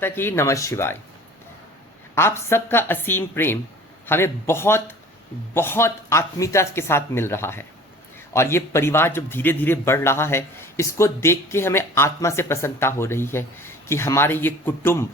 माता की नमः शिवाय। आप सबका असीम प्रेम हमें बहुत बहुत आत्मीयता के साथ मिल रहा है और ये परिवार जब धीरे धीरे बढ़ रहा है, इसको देख के हमें आत्मा से प्रसन्नता हो रही है कि हमारे ये कुटुंब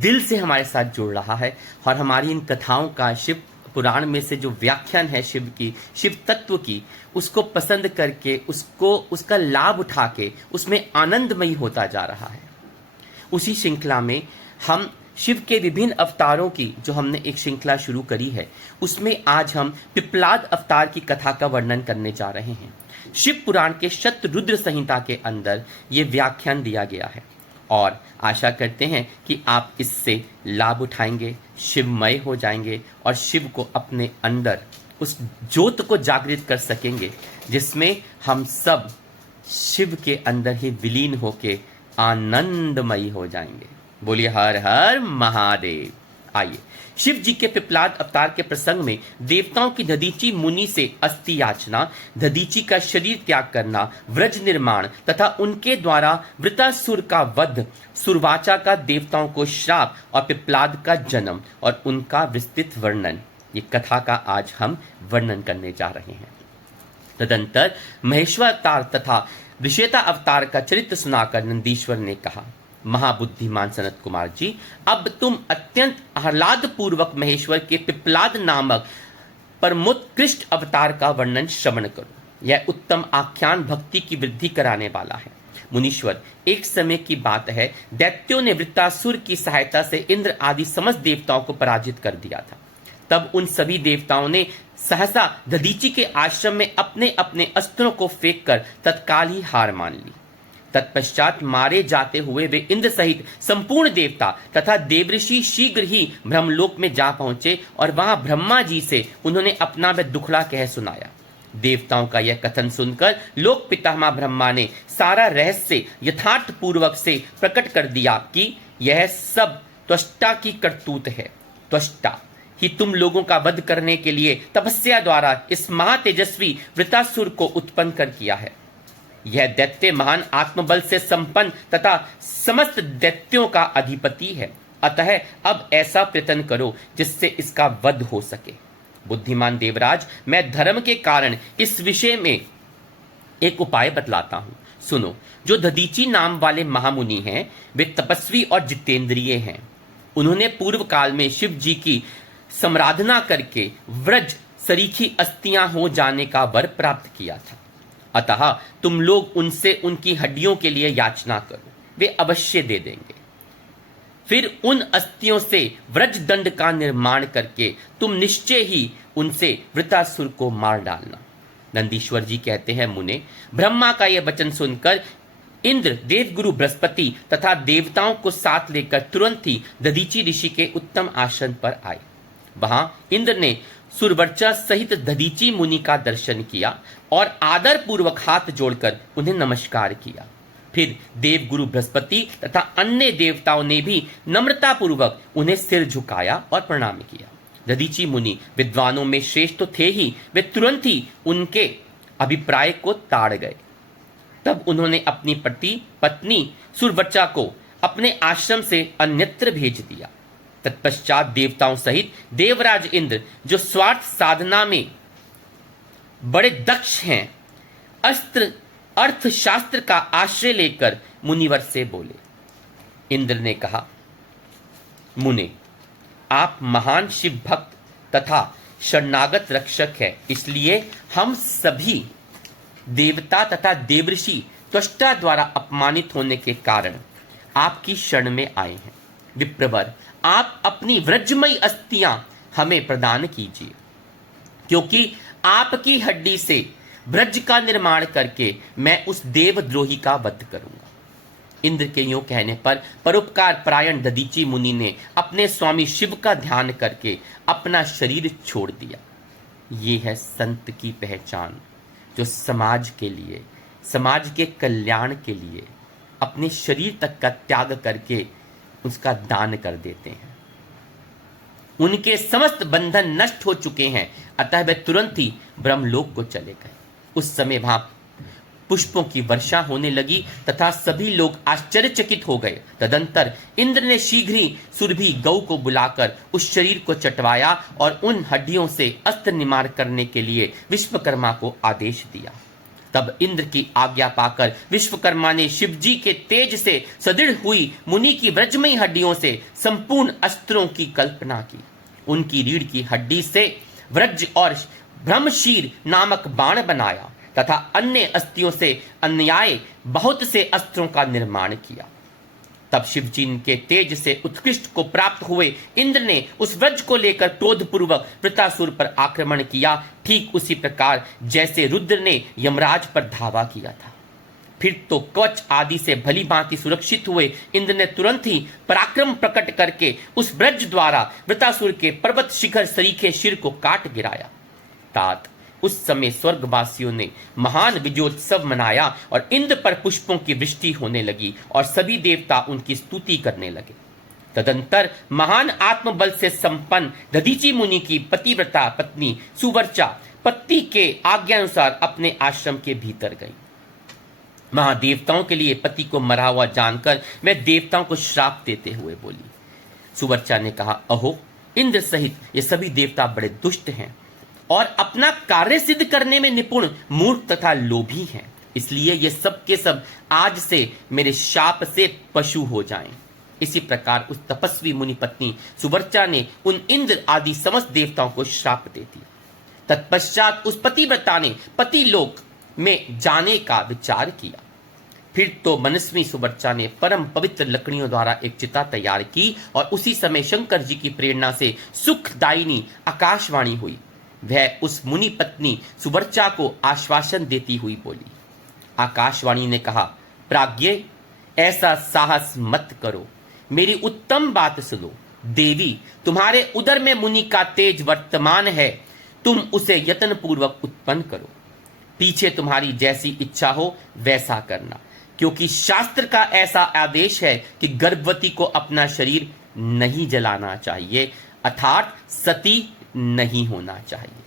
दिल से हमारे साथ जुड़ रहा है और हमारी इन कथाओं का, शिव पुराण में से जो व्याख्यान है शिव की, शिव तत्व की, उसको पसंद करके उसका लाभ उठा के उसमें आनंदमयी होता जा रहा है। उसी श्रृंखला में हम शिव के विभिन्न अवतारों की जो हमने एक श्रृंखला शुरू करी है, उसमें आज हम पिप्पलाद अवतार की कथा का वर्णन करने जा रहे हैं। शिव पुराण के शतरुद्र संहिता के अंदर ये व्याख्यान दिया गया है और आशा करते हैं कि आप इससे लाभ उठाएंगे, शिवमय हो जाएंगे और शिव को अपने अंदर उस ज्योत को जागृत कर सकेंगे जिसमें हम सब शिव के अंदर ही विलीन होके आनंदमयी हो जाएंगे। बोलिए हर हर महादेव। आइए, शिव जी के पिप्पलाद अवतार के प्रसंग में देवताओं की दधीची मुनि से अस्थि याचना, दधीची का शरीर त्याग करना, व्रज निर्माण तथा उनके द्वारा वृतासुर का वध, सुरवाचा का देवताओं को श्राप और पिप्पलाद का जन्म और उनका विस्तृत वर्णन, ये कथा का आज हम वर्णन करने जा रहे हैं। तदंतर महेश्वर अवतार तथा ऋषेता अवतार का चरित्र सुनाकर नंदीश्वर ने कहा, महाबुद्धिमान सनत कुमार जी, अब तुम अत्यंत आह्लाद पूर्वक महेश्वर के पिप्पलाद नामक परमोत्कृष्ट अवतार का वर्णन श्रवण करो। यह उत्तम आख्यान भक्ति की वृद्धि कराने वाला है। मुनीश्वर, एक समय की बात है, दैत्यों ने वृत्तासुर की सहायता से इंद्र आदि समस्त देवताओं को पराजित कर दिया था। तब उन सभी देवताओं ने सहसा दधीची के आश्रम में अपने अपने अस्त्रों को फेंककर तत्काल ही हार मान ली। तत्पश्चात मारे जाते हुए वे इंद्र सहित संपूर्ण देवता तथा देवऋषि शीघ्र ही ब्रह्मलोक में जा पहुंचे और वहां ब्रह्मा जी से उन्होंने अपना वह दुखड़ा कह सुनाया। देवताओं का यह कथन सुनकर लोक पितामह ब्रह्मा ने सारा रहस्य यथार्थ पूर्वक से प्रकट कर दिया कि यह सब त्वष्टा की करतूत है। त्वष्टा ही तुम लोगों का वध करने के लिए तपस्या द्वारा इस महातेजस्वी वृतासुर को उत्पन्न कर किया है। यह दैत्य महान आत्मबल से संपन्न तथा समस्त दैत्यों का अधिपति है। अतः अब ऐसा प्रयत्न करो जिससे इसका वध हो सके। बुद्धिमान देवराज, मैं धर्म के कारण इस विषय में एक उपाय बतलाता हूं, सुनो। जो दधीची नाम वाले महामुनि हैं, वे तपस्वी और जितेंद्रिय हैं। उन्होंने पूर्व काल में शिव जी की सम्राधना करके व्रज सरीखी अस्थियां हो जाने का वर प्राप्त किया था। अतः तुम लोग उनसे उनकी हड्डियों के लिए याचना करो, वे अवश्य दे देंगे। फिर उन अस्थियों से व्रज दंड का निर्माण करके तुम निश्चय ही उनसे वृतासुर को मार डालना। नंदीश्वर जी कहते हैं, मुने, ब्रह्मा का यह वचन सुनकर इंद्र, देवगुरु बृहस्पति तथा देवताओं को साथ लेकर तुरंत ही दधीची ऋषि के उत्तम आसन पर आए। वहां इंद्र ने सुरवर्चा सहित दधीची मुनि का दर्शन किया और आदर पूर्वक हाथ जोड़कर उन्हें नमस्कार किया। फिर देवगुरु बृहस्पति तथा अन्य देवताओं ने भी नम्रता पूर्वक उन्हें सिर झुकाया और प्रणाम किया। दधीची मुनि विद्वानों में श्रेष्ठ तो थे ही, वे तुरंत ही उनके अभिप्राय को ताड़ गए। तब उन्होंने अपनी पत्नी सुरवर्चा को अपने आश्रम से अन्यत्र भेज दिया। तत्पश्चात देवताओं सहित देवराज इंद्र, जो स्वार्थ साधना में बड़े दक्ष हैं, अर्थशास्त्र का आश्रय लेकर मुनिवर से बोले। इंद्र ने कहा, मुने, आप महान शिव भक्त तथा शरणागत रक्षक है, इसलिए हम सभी देवता तथा देवऋषि त्वष्टा द्वारा अपमानित होने के कारण आपकी शरण में आए हैं। विप्रवर, आप अपनी व्रजमयी अस्थियां हमें प्रदान कीजिए, क्योंकि आपकी हड्डी से ब्रज का निर्माण करके मैं उस देवद्रोही का वध करूंगा। इंद्र के यूं कहने पर परोपकार परायण दधीची मुनि ने अपने स्वामी शिव का ध्यान करके अपना शरीर छोड़ दिया। ये है संत की पहचान, जो समाज के लिए, समाज के कल्याण के लिए अपने शरीर तक का त्याग करके उसका दान कर देते हैं। उनके समस्त बंधन नष्ट हो चुके हैं, अतः वे तुरंत ही ब्रह्मलोक को चले गए। उस समय वहां पुष्पों की वर्षा होने लगी तथा सभी लोग आश्चर्यचकित हो गए। तदंतर इंद्र ने शीघ्र ही सुरभि गौ को बुलाकर उस शरीर को चटवाया और उन हड्डियों से अस्त्र निर्माण करने के लिए विश्वकर्मा को आदेश दिया। तब इंद्र की आज्ञा पाकर विश्वकर्मा ने शिवजी के तेज से सुदृढ़ हुई मुनि की वज्रमयी हड्डियों से संपूर्ण अस्त्रों की कल्पना की। उनकी रीढ़ की हड्डी से वज्र और ब्रह्मशीर नामक बाण बनाया तथा अन्य अस्थियों से अन्याय बहुत से अस्त्रों का निर्माण किया। तब शिवजी के तेज से उत्कृष्ट को प्राप्त हुए इंद्र ने उस वज्र को लेकर क्रोधपूर्वक वृत्रासुर पर आक्रमण किया, ठीक उसी प्रकार जैसे रुद्र ने यमराज पर धावा किया था। फिर तो कवच आदि से भली भांति सुरक्षित हुए इंद्र ने तुरंत ही पराक्रम प्रकट करके उस वज्र द्वारा वृत्रासुर के पर्वत शिखर सरीखे सिर को काट गिराया। तात उस समय स्वर्गवासियों ने महान विजयोत्सव मनाया और इंद्र पर पुष्पों की वृष्टि होने लगी और सभी देवता उनकी स्तुति करने लगे। तदंतर महान आत्मबल से संपन्न दधीचि मुनि की पतिव्रता पत्नी सुवर्चा पति के आज्ञानुसार अपने आश्रम के भीतर गई। महादेवताओं के लिए पति को मरा हुआ जानकर वह देवताओं को श्राप देते हुए बोली। सुवर्चा ने कहा, अहो, इंद्र सहित ये सभी देवता बड़े दुष्ट हैं और अपना कार्य सिद्ध करने में निपुण, मूर्ख तथा लोभी हैं। इसलिए ये सब के सब आज से मेरे शाप से पशु हो जाएं। इसी प्रकार उस तपस्वी मुनि पत्नी सुवर्चा ने उन इंद्र आदि समस्त देवताओं को श्राप दे दिया। तत्पश्चात उस पतिव्रता ने पति लोक में जाने का विचार किया। फिर तो मनस्वी सुवर्चा ने परम पवित्र लकड़ियों द्वारा एक चिता तैयार की और उसी समय शंकर जी की प्रेरणा से सुखदायिनी आकाशवाणी हुई। वह उस मुनि पत्नी सुवर्चा को आश्वासन देती हुई बोली। आकाशवाणी ने कहा, प्राज्ञे, ऐसा साहस मत करो, मेरी उत्तम बात सुनो। देवी, तुम्हारे उदर में मुनि का तेज वर्तमान है, तुम उसे यत्न पूर्वक उत्पन्न करो। पीछे तुम्हारी जैसी इच्छा हो वैसा करना, क्योंकि शास्त्र का ऐसा आदेश है कि गर्भवती को अपना शरीर नहीं जलाना चाहिए, अर्थात सती नहीं होना चाहिए।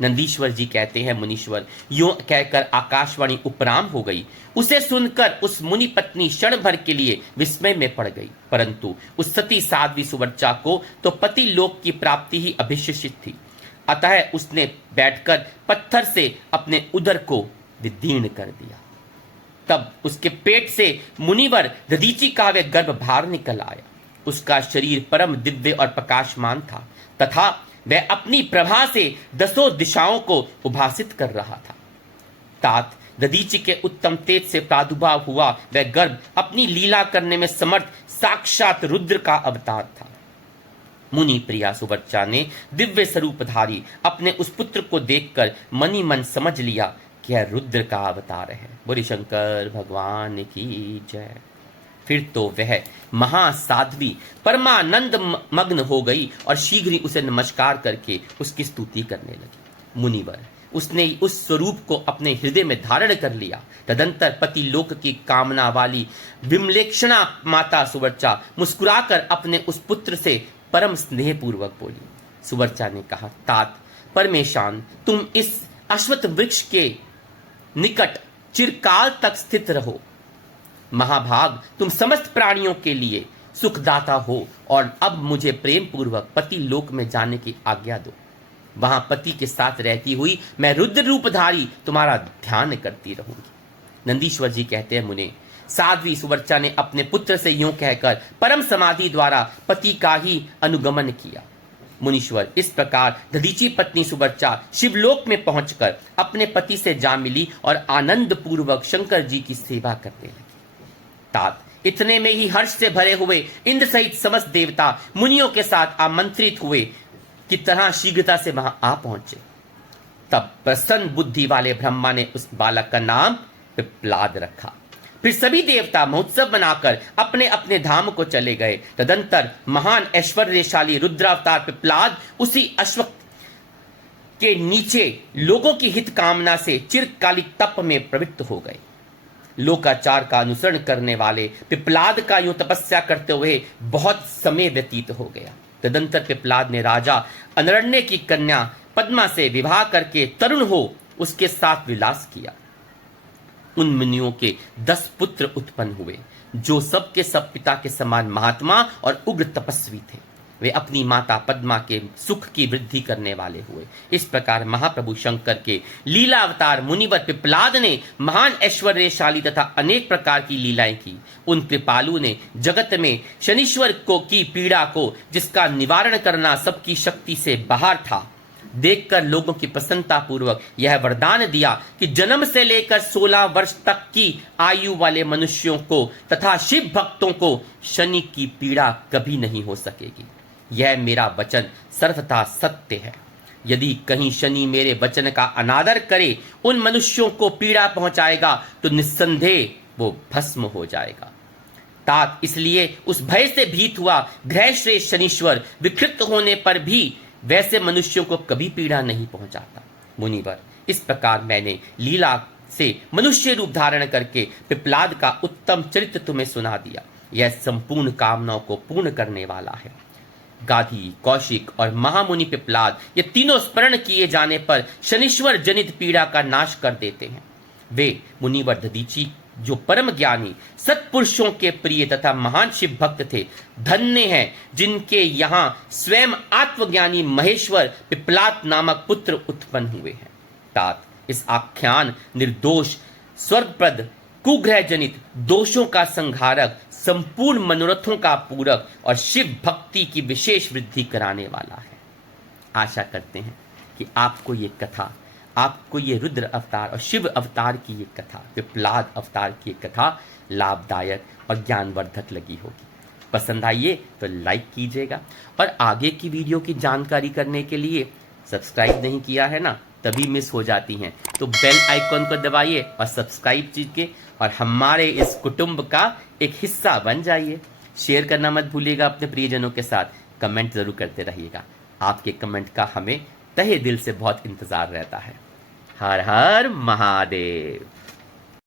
नंदीश्वर जी कहते हैं, मुनीश्वर, यूं कहकर आकाशवाणी उपराम हो गई। उसे सुनकर उस मुनि पत्नी क्षण भर के लिए विस्मय में पड़ गई, परंतु उस सती साध्वी सुवर्चा को तो पति लोक की प्राप्ति ही अभिष्ट थी। अतः उसने बैठकर पत्थर से अपने उदर को विदीर्ण कर दिया। तब उसके पेट से मुनिवर दधीचि का वह गर्भ भार निकल आया। उसका शरीर परम दिव्य और प्रकाशमान था तथा वह अपनी प्रभा से दसों दिशाओं को उभासित कर रहा था। तात दधीचि के उत्तम तेज से प्रादुर्भाव हुआ वह गर्भ अपनी लीला करने में समर्थ साक्षात रुद्र का अवतार था। मुनि प्रिया सुवर्चा ने दिव्य स्वरूपधारी अपने उस पुत्र को देखकर मनी मन समझ लिया कि यह रुद्र का अवतार है। बोले शंकर भगवान की जय। फिर तो वह महासाध्वी परमानंद मग्न हो गई और शीघ्र ही उसे नमस्कार करके उसकी स्तुति करने लगी। मुनिवर, उसने उस स्वरूप को अपने हृदय में धारण कर लिया। तदंतर पति लोक की कामना वाली विमलेक्षणा माता सुवर्चा मुस्कुराकर अपने उस पुत्र से परम स्नेह पूर्वक बोली। सुवर्चा ने कहा, तात परमेशान, तुम इस अश्वत्थ वृक्ष के निकट चिरकाल तक स्थित रहो। महाभाग, तुम समस्त प्राणियों के लिए सुखदाता हो और अब मुझे प्रेम पूर्वक पति लोक में जाने की आज्ञा दो। वहां पति के साथ रहती हुई मैं रुद्र रूपधारी तुम्हारा ध्यान करती रहूंगी। नंदीश्वर जी कहते हैं, मुने, साध्वी सुवर्चा ने अपने पुत्र से यूं कहकर परम समाधि द्वारा पति का ही अनुगमन किया। मुनीश्वर, इस प्रकार दधीचि पत्नी सुवर्चा शिवलोक में पहुंचकर अपने पति से जा मिली और आनंद पूर्वक शंकर जी की सेवा करने लगी। तात इतने में ही हर्ष से भरे हुए इंद्र सहित समस्त देवता मुनियों के साथ आमंत्रित हुए की तरह शीघ्रता से वहां आ पहुंचे। तब प्रसन्न बुद्धि वाले ब्रह्मा ने उस बालक का नाम पिप्लाद रखा। फिर सभी देवता महोत्सव बनाकर अपने अपने धाम को चले गए। तदंतर महान ऐश्वर्यशाली रुद्रावतार पिप्लाद उसी अश्वत्थ के नीचे लोगों की हित कामना से चिरकालिक तप में प्रवृत्त हो गए। लोकाचार का अनुसरण करने वाले पिप्लाद का यूं तपस्या करते हुए बहुत समय व्यतीत हो गया। तदंतर पिप्लाद ने राजा अनरण्य की कन्या पद्मा से विवाह करके तरुण हो उसके साथ विलास किया। उन मुनियों के 10 पुत्र उत्पन्न हुए, जो सब के सब पिता के समान महात्मा और उग्र तपस्वी थे। वे अपनी माता पद्मा के सुख की वृद्धि करने वाले हुए। इस प्रकार महाप्रभु शंकर के लीला अवतार मुनिवर पिप्लाद ने महान ऐश्वर्यशाली तथा अनेक प्रकार की लीलाएं की। उन कृपालु ने जगत में शनीश्वर को की पीड़ा को, जिसका निवारण करना सबकी शक्ति से बाहर था, देखकर लोगों की प्रसन्नता पूर्वक यह वरदान दिया कि जन्म से लेकर 16 वर्ष तक की आयु वाले मनुष्यों को तथा शिव भक्तों को शनि की पीड़ा कभी नहीं हो सकेगी। यह मेरा वचन सर्वथा सत्य है। यदि कहीं शनि मेरे वचन का अनादर करे, उन मनुष्यों को पीड़ा पहुंचाएगा, तो निस्संदेह वो भस्म हो जाएगा। तात इसलिए उस भय से भीत हुआ ग्रह श्रेष्ठ शनीश्वर विकृत होने पर भी वैसे मनुष्यों को कभी पीड़ा नहीं पहुंचाता। मुनिवर, इस प्रकार मैंने लीला से मनुष्य रूप धारण करके पिप्लाद का उत्तम चरित्र तुम्हें सुना दिया। यह संपूर्ण कामनाओं को पूर्ण करने वाला है। गाधी, कौशिक और महामुनि पिप्लाद, ये तीनों स्मरण किए जाने पर शनीश्वर जनित पीड़ा का नाश कर देते हैं। वे मुनिवर दधीची, जो परम ज्ञानी सत्पुरुषों के प्रिय तथा महान शिव भक्त थे, धन्य हैं जिनके यहाँ स्वयं आत्मज्ञानी महेश्वर पिप्लाद नामक पुत्र उत्पन्न हुए हैं। तात इस आख्यान निर्दोष, स्वर्गप्रद, कुग्रह जनित दोषों का संहारक, संपूर्ण मनोरथों का पूरक और शिव भक्ति की विशेष वृद्धि कराने वाला है। आशा करते हैं कि आपको ये कथा, आपको ये रुद्र अवतार और शिव अवतार की ये कथा, पिप्लाद अवतार की ये कथा लाभदायक और ज्ञानवर्धक लगी होगी। पसंद आइए तो लाइक कीजिएगा, और आगे की वीडियो की जानकारी करने के लिए सब्सक्राइब नहीं किया है ना, तभी मिस हो जाती हैं, तो बेल आइकॉन को दबाइए और सब्सक्राइब कीजिए और हमारे इस कुटुंब का एक हिस्सा बन जाइए। शेयर करना मत भूलिएगा अपने प्रियजनों के साथ। कमेंट जरूर करते रहिएगा। आपके कमेंट का हमें तहे दिल से बहुत इंतजार रहता है। हर हर महादेव।